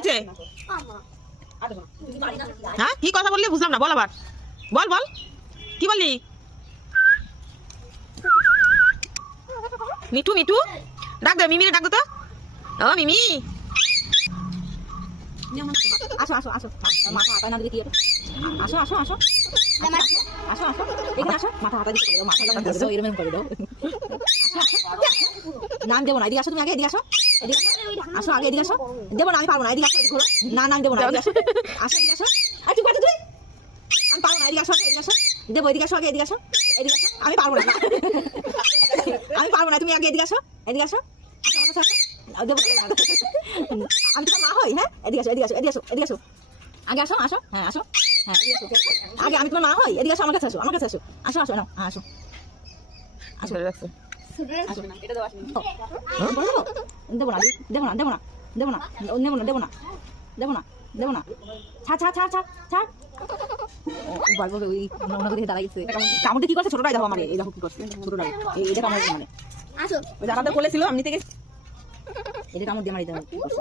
হয়েছে? হ্যাঁ কি কথা বললি বুঝলাম না, বল আবার বল বল কি বললি? মিঠু মিঠু ডাক দে, মিমিরে ডাক দে তো। ও মিমি আসো আসো আসো, মাথা হাতায় না দিলে কি হবে? আসো আসো আসো আসো আসো, এখানে আসো, মাথা হাতায় দিতে দাও, মাথা হাতায় দাও, এরকম করে দাও। নাম দেবো না, এদিকে আসো, তুমি আগে এদিকে আসো, এদিকে আসো, আগে এদিকে আসো। দেবো না, আমি পারবো না, এদিকে আসো, এদিকে ঘোরো। না না আমি দেবো না, এদিকে আসো, আসো এদিকে আসো। আর চুপ করে তুই, আমি পারবো না, এদিকে আসো, এদিকে আসো। দেবো, এদিকে আসো, আগে এদিকে আসো, এদিকে আসো। আমি পারবো না, আমি পারবো না, তুমি আগে এদিকে আসো, এদিকে আসো, আসো আমার কাছে আসো। দেবো না, আমি তোমার মা হই, হ্যাঁ? এদিকে আসো, এদিকে আসো, এদিকে আসো, এদিকে আসো, আগে আসো, আসো, হ্যাঁ আসো, হ্যাঁ এদিকে আসো, আগে আমি তোমার মা হই, এদিকে আসো, আমার কাছে আসো, আমার কাছে আসো, আসো আসো, নাও, আসো আসো, রাখছে। দেবো না, দেবো না, দেবো না, দেবো না, দেবো না, দেবো না, দেবো না, দেবো না, ছাড় ছাড় ছাড় ছাড় ছাড়। বলবো ওই ওনাকে দেখে দাঁড়াই গেছে, কামড়ে কি করছে? ছোটটাই দেখো আমার, এই দেখো কি করছে ছোটটাই, এইটা কামড় মানে ওই জানাতে বলেছিল আমি থেকে এটা কামড় দিয়ে আমার, এটা কি করছে